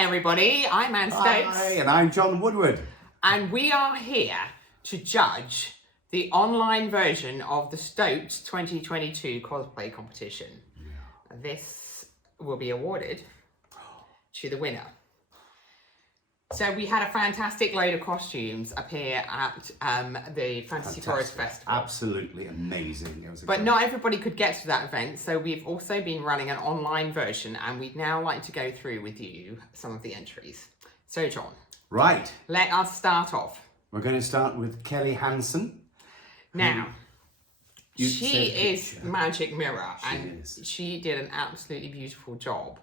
Hi everybody, I'm Anne Stokes. Hi, and I'm John Woodward. And we are here to judge the online version of the STOKED 2022 cosplay competition. Yeah. This will be awarded to the winner. So we had a fantastic load of costumes appear at the Fantasy Forest Festival. Absolutely amazing. It was but not everybody could get to that event, so we've also been running an online version, and we'd now like to go through with you some of the entries. So John. Right. Let us start off. We're going to start with Kelly Hansen. Now, she is Magic Mirror, and she did an absolutely beautiful job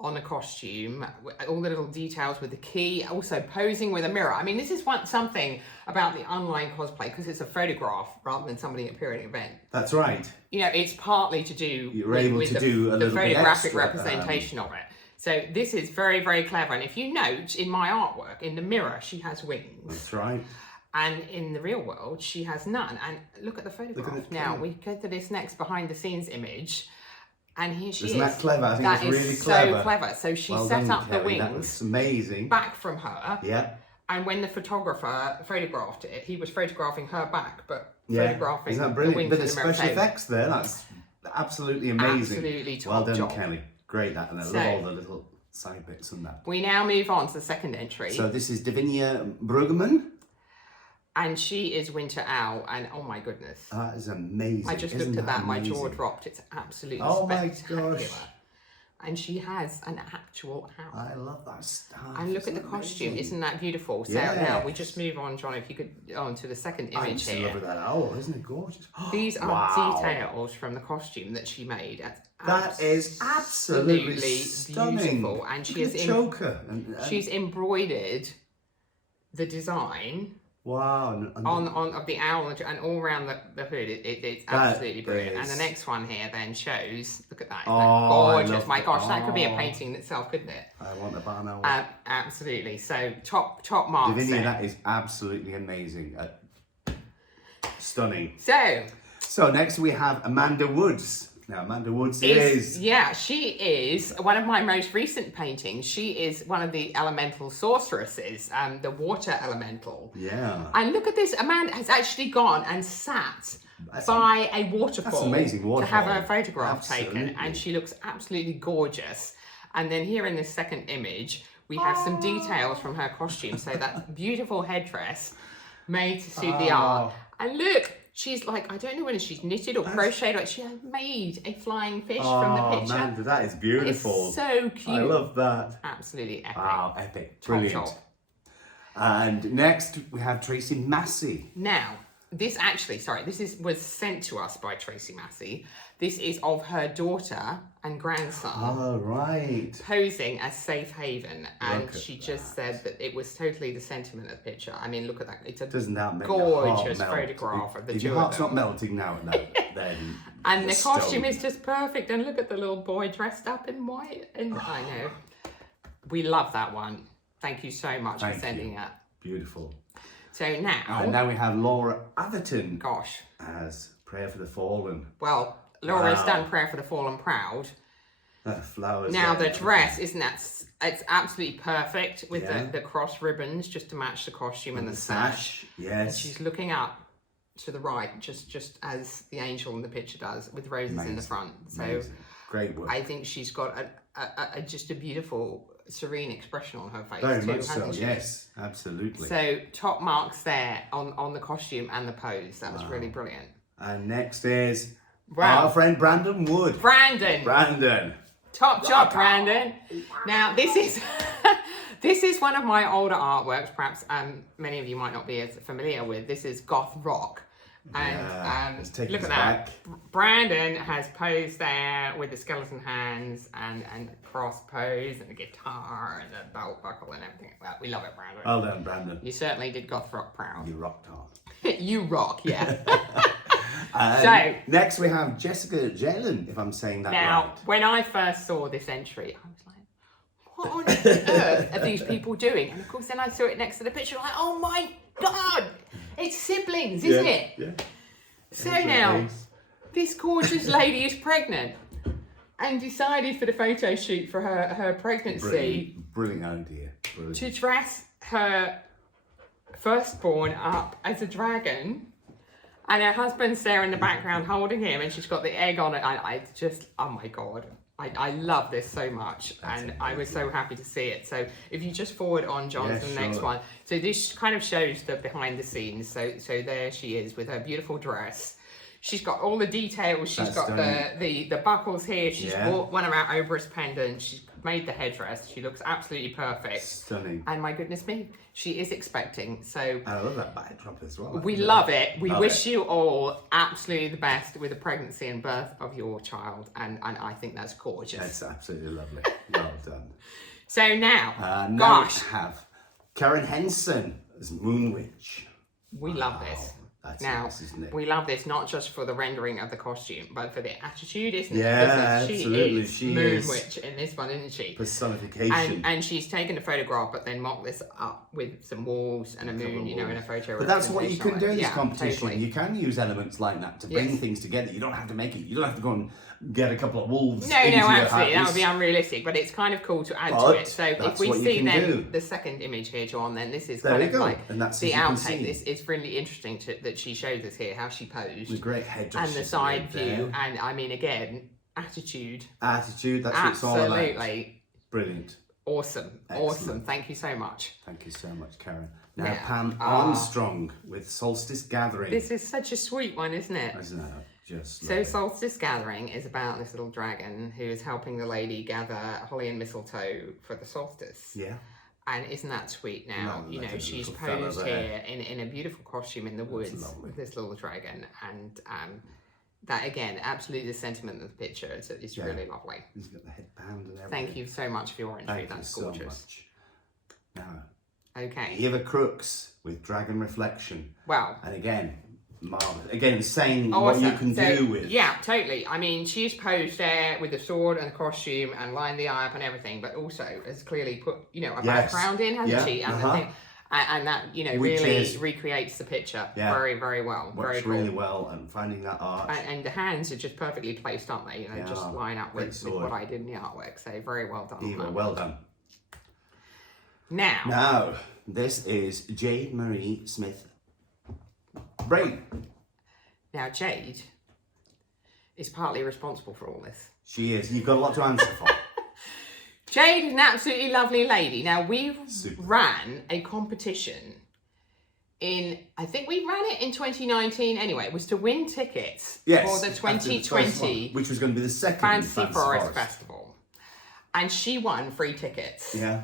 on the costume, all the little details with the key, also posing with a mirror. I mean, this is something about the online cosplay, because it's a photograph rather than somebody appearing at an event. That's right. You know, it's partly to do with the photographic representation of it. So this is very, very clever. And if you note, in my artwork, in the mirror, she has wings. That's right. And in the real world, she has none. And look at the photograph. Now, we go to this next behind-the-scenes image. And here she is. Isn't that clever? I think that it's really is clever. So clever. So she set up the wings amazing. back from her. Yeah. And when the photographer photographed it, he was photographing her back, but photograghing Isn't that brilliant? the wings Bit in of the mirror. special effects there. That's absolutely amazing. Absolutely top Well done, job. Kelly. Great that, and I love all the little side bits and that. We now move on to the second entry. So this is Davinia Brogan. And she is Winter Owl, and oh my goodness. That is amazing. I just looked at that, my jaw dropped. It's absolutely spectacular. My gosh. And she has an actual owl. I love that stuff. And look at the costume, isn't that beautiful? So now we just move on, John, if you could, on to the second image here. I love that owl, isn't it gorgeous? These are details from the costume that she made. That is absolutely stunning. Beautiful. And she has choker. She's embroidered the design. Wow. On of the owl and all around the hood. It's absolutely brilliant. And the next one here then shows, look at that, isn't that gorgeous? My gosh, that could be a painting in itself, couldn't it? I want a barn owl. Absolutely. So top marks. Davinia, that is absolutely amazing. Stunning. So next we have Amanda Woods. Now, Amanda Woods is... Yeah, she is one of my most recent paintings. She is one of the elemental sorceresses, the water elemental. Yeah. And look at this. Amanda has actually gone and sat by a waterfall. That's amazing waterfall. To have her photograph taken. And she looks absolutely gorgeous. And then here in this second image, we have some details from her costume. So that beautiful headdress made to suit the art. And look, she's like, I don't know whether she's knitted or crocheted, but she has made a flying fish from the picture. Amanda, that is beautiful. It's so cute. I love that. Absolutely epic. Wow, epic. Brilliant. Top. And next we have Tracy Massey. Now, this was sent to us by Tracy Massey. This is of her daughter and grandson. Oh, right. Posing as safe haven. And she just said that it was totally the sentiment of the picture. I mean, look at that. It's a gorgeous photograph of the two of them. If your heart's not melting now, then and the costume is just perfect. And look at the little boy dressed up in white. And I know. We love that one. Thank you so much for sending that. Beautiful. So now... And now we have Laura Atherton. Gosh. As Prayer for the Fallen. Well, Laura's done Prayer for the Fallen proud. Flowers. Now the dress, isn't that... It's absolutely perfect with the cross ribbons just to match the costume and the sash. Yes. And she's looking up to the right, just as the angel in the picture does, with roses in the front. So great work. I think she's got just a beautiful... serene expression on her face. Very too, much so, hasn't she? yes, absolutely. So top marks there on the costume and the pose. That was really brilliant. And next is our friend Brandon Wood. Brandon. Top job, Brandon. Now this is this is one of my older artworks. Perhaps many of you might not be as familiar with. This is goth rock. And look at that. Brandon has posed there with the skeleton hands and cross pose and the guitar and the belt buckle and everything like that. We love it, Brandon. Well done, Brandon. You certainly did goth rock proud. You rocked hard. You rock, yeah. So next we have Jessica Jalen, if I'm saying that right. Now, when I first saw this entry, I was like, what on earth are these people doing? And of course, then I saw it next to the picture, like, oh my God, it's siblings, isn't it? Yeah. So now, this gorgeous lady is pregnant and decided for the photo shoot for her pregnancy brilliant idea. Brilliant. To dress her firstborn up as a dragon, and her husband's there in the background holding him, and she's got the egg on it. I just, oh my God. I love this so much, and I was so happy to see it. So if you just forward on, John, to the next one. So this kind of shows the behind the scenes. So there she is with her beautiful dress. She's got all the details. She's got the buckles here. She's bought one of our Oberus pendants. She's made the headdress. She looks absolutely perfect. Stunning. And my goodness me, she is expecting. So I love that backdrop as well. We love it. We wish you all absolutely the best with the pregnancy and birth of your child. And I think that's gorgeous. That's absolutely lovely. Well done. So now, now we have Karen Henson as Moon Witch. We love this. That's now, nice, isn't it? We love this not just for the rendering of the costume, but for the attitude, isn't it? Yeah, absolutely. She is Moon Witch in this one, isn't she? Personification. And she's taken a photograph, but then mocked this up with some wolves and a moon, you know, in a photo. But that's what you can do in this competition. Totally. You can use elements like that to bring things together. You don't have to make it. You don't have to go and get a couple of wolves. No, absolutely. That would be unrealistic, but it's kind of cool to add to it. So if we see then the second image here, John, then this is kind of like the outtake. This is really interesting that she shows us here how she posed. The great headdress. And the side view. And I mean, again, attitude. Attitude, that's what it's all about. Absolutely. Brilliant. Awesome. Awesome. Thank you so much. Thank you so much, Karen. Now, Pam Armstrong with Solstice Gathering. This is such a sweet one, isn't it? Isn't it? Just so Solstice Gathering is about this little dragon who is helping the lady gather holly and mistletoe for the solstice. Yeah. And isn't that sweet now? You know, she's posed here in a beautiful costume in the woods with this little dragon. And that, again, absolutely the sentiment of the picture is really lovely. He's got the headband and everything. Thank you so much for your entry. That's gorgeous. So much. Now, okay. Eva Crooks with Dragon Reflection. Wow. And again, marvelous. Again, saying what you can do with. Yeah, totally. I mean, she's posed there with the sword and the costume and lined the eye up and everything, but also has clearly put, you know, a background in, hasn't she? And the thing, and that, you know, really recreates the picture very, very well. Works really well, and finding that art. And the hands are just perfectly placed, aren't they? You know, just line up with what I did in the artwork. So very well done. Eva, well done. Now, this is Jade Marie Smith Brain. Now, Jade is partly responsible for all this. She is. You've got a lot to answer for. Jade is an absolutely lovely lady. Now, we ran a competition I think we ran it in 2019 anyway. It was to win tickets for the 2020, which was going to be the second Fancy Forest Festival. And she won free tickets. Yeah.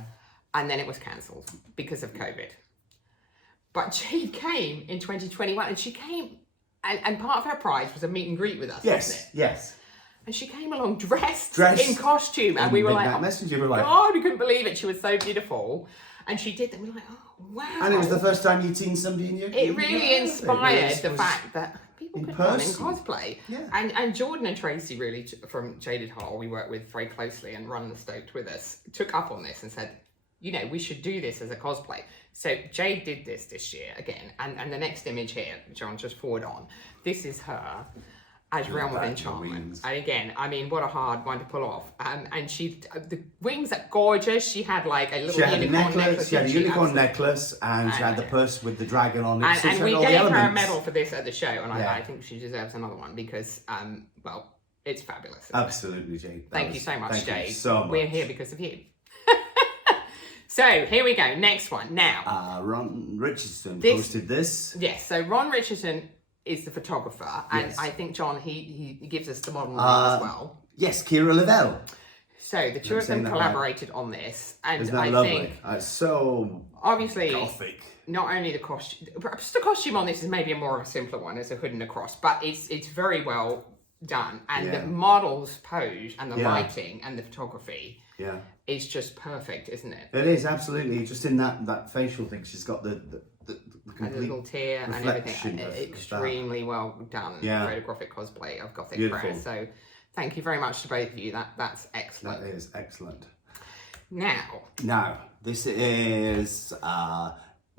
And then it was cancelled because of COVID. But Jade came in 2021, and she came, and part of her prize was a meet and greet with us, wasn't it? Yes. And she came along dressed in costume, and we were like, God, we couldn't believe it. She was so beautiful. And she did them. We were like, oh, wow. And it was the first time you'd seen somebody in your... It really inspired the fact that people could come in cosplay. Yeah. And Jordan and Tracy, really, from Jaded Heart, we work with very closely and run the Stoked with us, took up on this and said, you know, we should do this as a cosplay. So Jade did this year again. And the next image here, John, just forward on. This is her as Realm of Enchantment. And again, I mean, what a hard one to pull off. And the wings are gorgeous. She had like a little unicorn necklace. She had a unicorn necklace, and she had the purse with the dragon on it. And we gave her a medal for this at the show. And I think she deserves another one because, well, it's fabulous. Absolutely, Jade. Thank you so much, Jade. Thank you so much. We're here because of you. So, here we go. Next one. Now. Ron Richardson posted this. Yes, so Ron Richardson is the photographer. And I think, John, he gives us the model as well. Yes, Kira Lavelle. So, the two of them collaborated on this. And Isn't that lovely? It's so obviously gothic. Not only the costume, perhaps the costume on this is maybe a more of a simpler one as a hood and a cross, but it's very well done. And the models pose and the lighting and the photography. Yeah. It's just perfect, isn't it? It is, absolutely. Just in that facial thing, she's got the complete and a little tear and everything. Extremely well done photographic cosplay of Gothic Prayer. So thank you very much to both of you. That's excellent. That is excellent. Now, this is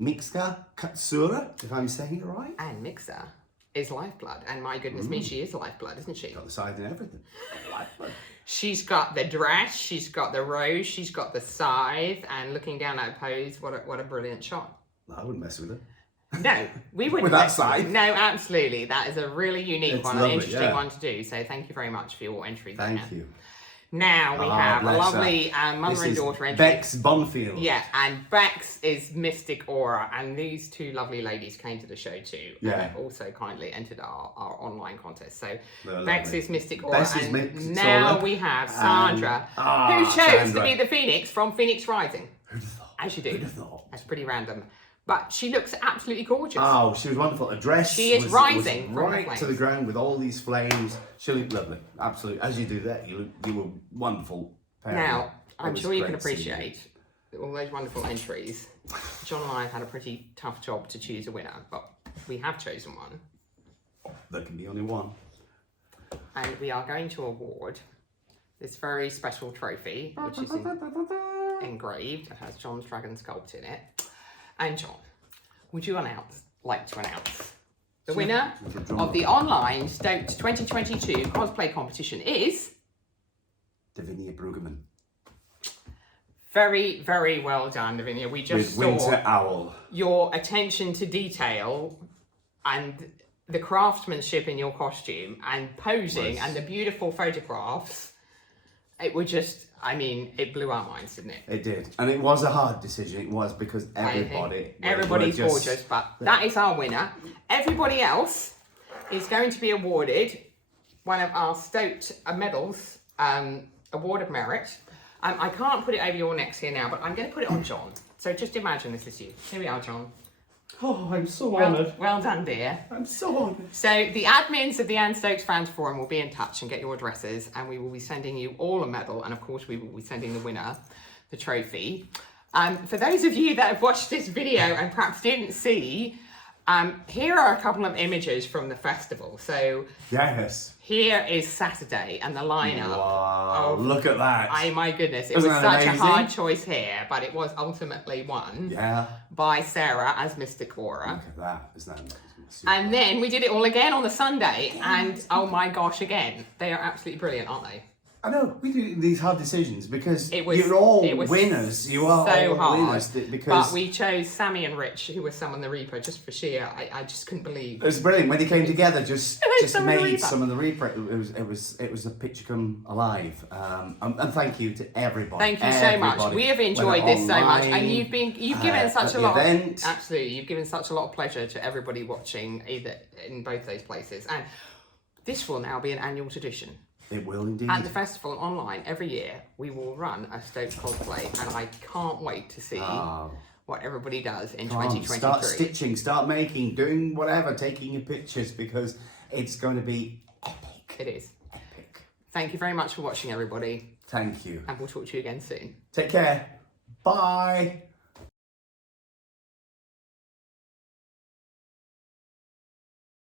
Mixka Katsura, if I'm saying it right. And Mixa is lifeblood. And my goodness me, she is lifeblood, isn't she? Got the side and everything. Lifeblood. She's got the dress, she's got the rose, she's got the scythe, and looking down at her pose, what a brilliant shot. I wouldn't mess with her. No, we wouldn't. With that scythe? No, absolutely. That is a really unique one, lovely, an interesting one to do. So thank you very much for your entry there. Thank you. Now we have a lovely mother and daughter entry. Bex Bonfield. Yeah, and Bex is Mystic Aura, and these two lovely ladies came to the show too. Yeah. And have also kindly entered our online contest. So They're Bex lovely. is Mystic Aura, Bex is and Mystic now Aura. we have Sandra, And- who chose Sandra. to be the Phoenix from Phoenix Rising. Who'd have thought? As you do. Who'd have thought? That's pretty random. But she looks absolutely gorgeous. Oh, she was wonderful. A dress. She is rising from the right flames. to the ground with all these flames. She looked lovely. Absolutely. As you do that, you were wonderful. Pairing. Now, It I'm was sure you can great seeing you. appreciate all those wonderful entries. John and I have had a pretty tough job to choose a winner, but we have chosen one. There can be only one. And we are going to award this very special trophy, which is engraved. It has John's dragon sculpt in it. And John, would you like to announce the winner of the online Stoked 2022 cosplay competition is Davinia Brogan. very, very well done, Davinia. We just With saw Winter Owl. your attention to detail and the craftsmanship in your costume and posing and the beautiful photographs. It would just, I mean, it blew our minds, didn't it? It did. And it was a hard decision. It was because Everybody's gorgeous, but that is our winner. Everybody else is going to be awarded one of our Stoked medals, Award of Merit. I can't put it over your necks here now, but I'm going to put it on John. So just imagine this is you. Here we are, John. Oh, I'm so Well done, dear. I'm so honoured. So the admins of the Anne Stokes Fans Forum will be in touch and get your addresses, and we will be sending you all a medal, and of course we will be sending the winner the trophy. For those of you that have watched this video and perhaps didn't see, here are a couple of images from the festival. So Yes. here is Saturday and the lineup. Wow, look at that. My goodness, it Isn't was that such amazing? a hard choice here, but it was ultimately won Yeah. by Sarah as Mystic Aura. Look at that. Isn't that amazing? And then we did it all again on the Sunday, and oh my gosh, again, they are absolutely brilliant, aren't they? I know, we do these hard decisions because It was- you're all it was winners. You are so all hard, winners. Because But we chose Sammy and Rich, who were Summon the Reaper, just for sheer. I just couldn't believe. it was brilliant when they came together. Just Some of the made Reaper. some of the Reaper. It was a picture come alive. And thank you to everybody. Thank you so much. Everybody. We have enjoyed Whether this so much, and online, you've given such at a the lot. event. Absolutely, you've given such a lot of pleasure to everybody watching, either in both those places. And this will now be an annual tradition. It will indeed. At the festival online every year, we will run a Stoked cosplay, and I can't wait to see what everybody does in 2023. Start stitching, start making, doing whatever, taking your pictures because it's going to be epic. It is. Epic. Thank you very much for watching, everybody, Thank you. and we'll talk to you again soon. Take care. Bye.